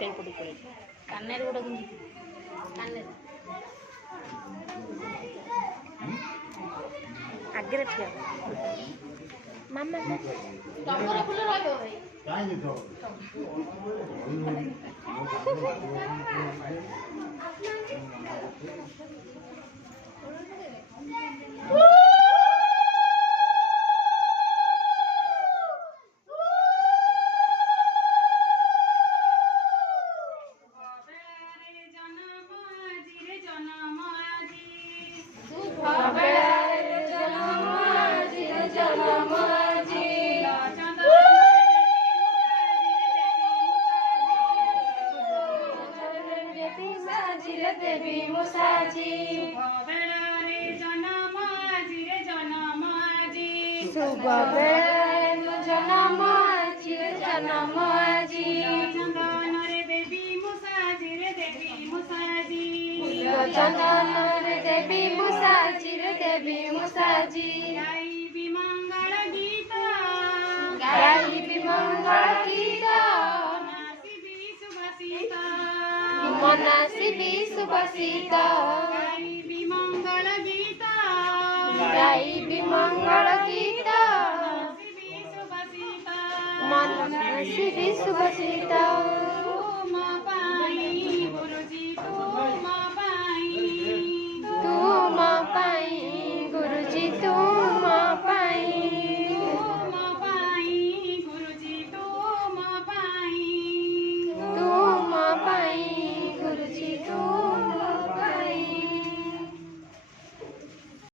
ସେଇପଟୁ ପଳେଇ କାନରେ ଗୋଟେ ଗୁଞ୍ଜି କାନରେ ଆଗରେ ଠିଆ ମାମା ଟଗର ଫୁଲ ରହିବ ଭାଇ କାଇଁ ତ देवी मुसाजी शुभ बेला जन्म आज जन्म आज चंदन रे देवी मुसाजी रे देवी मुसाजी चंदन रे देवी मुसाजी रे देवी मुसाजी गाई मंगल गीत मनासी सुभाषित गाई मंगल गीत मनासी सुभाषित